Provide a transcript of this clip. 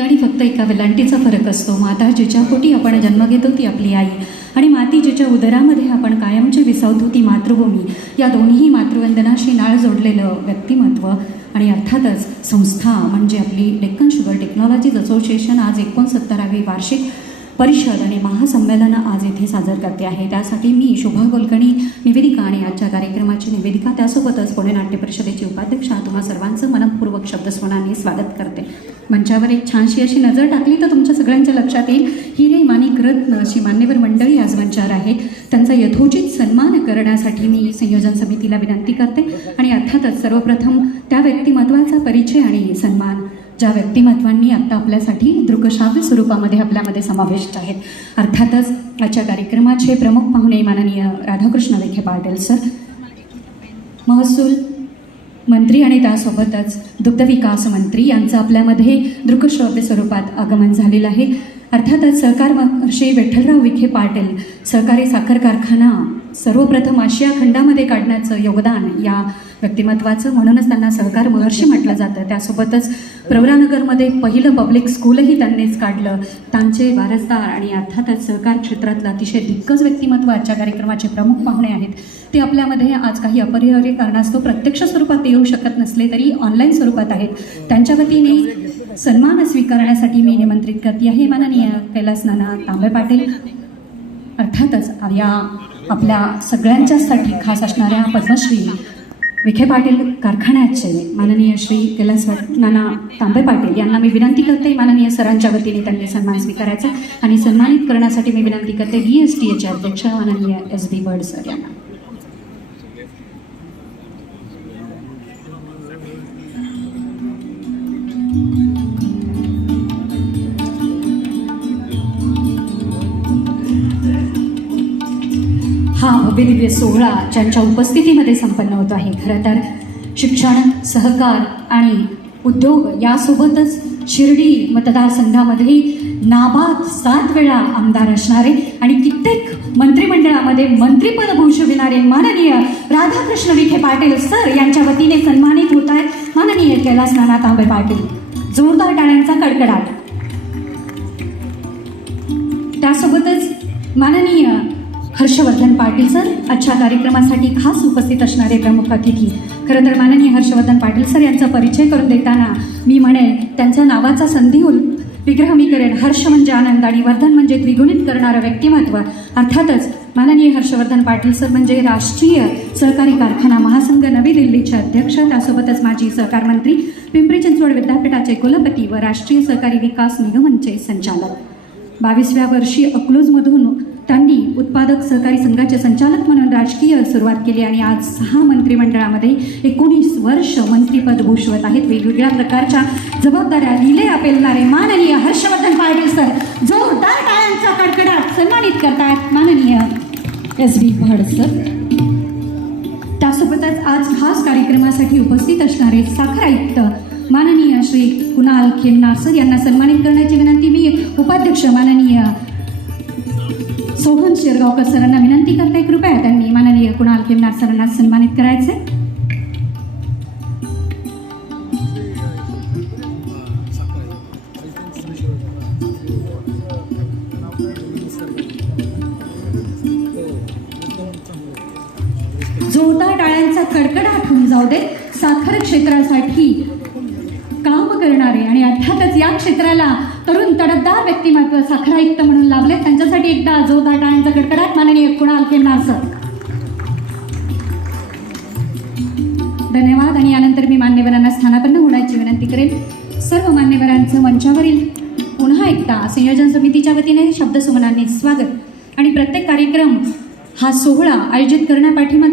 आणि फक्त एका वेलांटीचा फरक असतो. माता जिच्या पोटी आपण जन्म घेतो ती आपली आई, आणि माती जिच्या उदरामध्ये आपण कायमची विसावतो ती मातृभूमी. या दोन्ही मातृवंदनाशी नाळ जोडलेलं व्यक्तिमत्व आणि अर्थातच संस्था म्हणजे आपली डेक्कन शुगर टेक्नॉलॉजीज असोसिएशन आज 69वी वार्षिक परिषद आणि महासंमेलन आज इथे सादर करते आहे. त्यासाठी मी शोभा गोलकणी निवेदिका आणि आजच्या कार्यक्रमाची निवेदिका, त्यासोबतच पुणे नाट्य परिषदेची उपाध्यक्षा तुम्हा सर्वांचं मनपूर्वक शब्दस्मरणाने स्वागत करते. मंचावर एक छानशी अशी नजर टाकली तर तुमच्या सगळ्यांच्या लक्षात येईल हिरे माणिक रत्न अशी मान्यवर मंडळी आज मंचावर आहे. त्यांचा यथोचित सन्मान करण्यासाठी मी संयोजन समितीला विनंती करते. आणि अर्थातच सर्वप्रथम त्या व्यक्तिमत्वाचा परिचय आणि सन्मान ज्या व्यक्तिमत्वांनी आत्ता आपल्यासाठी दृकश्राव्य स्वरूपामध्ये आपल्यामध्ये समाविष्ट आहेत. अर्थातच आजच्या कार्यक्रमाचे प्रमुख पाहुणे माननीय राधाकृष्ण विखे पाटील सर, महसूल मंत्री आणि त्यासोबतच दुग्धविकास मंत्री यांचं आपल्यामध्ये दृकश्राव्य स्वरूपात आगमन झालेलं आहे. अर्थातच सहकार श्री विठ्ठलराव विखे पाटील सहकारी साखर कारखाना सर्वप्रथम आशिया खंडामध्ये काढण्याचं योगदान या व्यक्तिमत्वाचं, म्हणूनच त्यांना सहकार महर्षी म्हटलं जातं. त्यासोबतच प्रवरानगरमध्ये पहिलं पब्लिक स्कूलही त्यांनीच काढलं. त्यांचे वारसदार आणि अर्थातच सहकार क्षेत्रातलं अतिशय दिग्गज व्यक्तिमत्व आजच्या कार्यक्रमाचे प्रमुख पाहुणे आहेत. ते आपल्यामध्ये आज काही अपरिहार्य कारणास्तव प्रत्यक्ष स्वरूपात येऊ शकत नसले तरी ऑनलाईन स्वरूपात आहेत. त्यांच्या वतीने सन्मान स्वीकारण्यासाठी मी निमंत्रित करते आहे माननीय कैलास नाना तांबे पाटील. अर्थातच या आपल्या सगळ्यांच्यासाठी खास असणाऱ्या पद्मश्री विखे पाटील कारखान्याचे माननीय श्री कैलास नाना तांबे पाटील यांना मी विनंती करते माननीय सरांच्या वतीने त्यांनी सन्मान स्वीकारायचा. आणि सन्मानित करण्यासाठी मी विनंती करते DSTA चे अध्यक्ष माननीय SB बर्ड सर यांना. हा भव्य दिव्य सोहळा ज्यांच्या उपस्थितीमध्ये संपन्न होतो आहे. खरं तर शिक्षण, सहकार आणि उद्योग यासोबतच शिर्डी मतदारसंघामध्ये नाबाद 7 वेळा आमदार असणारे आणि कित्येक मंत्रिमंडळामध्ये मंत्रिपद भूषविणारे माननीय राधाकृष्ण विखे पाटील सर यांच्या वतीने सन्मानित होत आहेत माननीय कैलास नाना तांबे पाटील. जोरदार टाळ्यांचा कडकडाट. त्यासोबतच माननीय हर्षवर्धन पाटील सर आजच्या कार्यक्रमासाठी खास उपस्थित असणारे प्रमुख अतिथी. खरं तर माननीय हर्षवर्धन पाटील सर यांचा परिचय करून देताना मी म्हणेन त्यांच्या नावाचा संधिऊल विग्रह मी करेन. हर्ष म्हणजे आनंद आणि वर्धन म्हणजे द्विगुणित करणारं व्यक्तिमत्व. अर्थातच माननीय हर्षवर्धन पाटील सर म्हणजे राष्ट्रीय सहकारी कारखाना महासंघ नवी दिल्लीचे अध्यक्ष, त्यासोबतच माजी सहकार मंत्री, पिंपरी चिंचवड विद्यापीठाचे कुलपती व राष्ट्रीय सहकारी विकास निगमनचे संचालक. 22व्या वर्षी अकलूजमधून त्यांनी उत्पादक सहकारी संघाचे संचालक म्हणून राजकीय सुरुवात केली आणि आज 6 मंत्रिमंडळामध्ये 19 वर्ष मंत्रिपद भूषवत आहेत. वेगवेगळ्या प्रकारच्या जबाबदाऱ्या रिले पेलणारे माननीय हर्षवर्धन पाटील सर जोरदार टाळ्यांचा कडकडाट सन्मानित करतात माननीय SB भड सर. त्यासोबतच आज खास कार्यक्रमासाठी उपस्थित असणारे साखर आयुक्त माननीय श्री कुणाल खेमनार सर यांना सन्मानित करण्याची विनंती मी उपाध्यक्ष माननीय सोहन शिरगावकर सरांना विनंती करते. कृपया त्यांनी माननीय कुणाल खेमनार सरांना सन्मानित करायचे. जोरदार टाळ्यांचा कडकडाट होऊन जाऊ दे. साखर क्षेत्रासाठी काम करणारे आणि अर्थातच या क्षेत्राला तरुण तडफदार व्यक्तिमत्व साखर आयुक्त म्हणून लाभले, त्यांच्यासाठी एकदा जोरदार टाळ्यांचा कडकडाट माननीय कुणाल खेमनार सर. धन्यवाद. आणि यानंतर मी मान्यवरांना स्थानापन्न होण्याची विनंती करेन. सर्व मान्यवरांचं मंचावरील पुन्हा एकदा संयोजन समितीच्या वतीने शब्दसुमनांनी स्वागत. आणि प्रत्येक कार्यक्रम हा सोहळा आयोजित करण्यापाठीमागे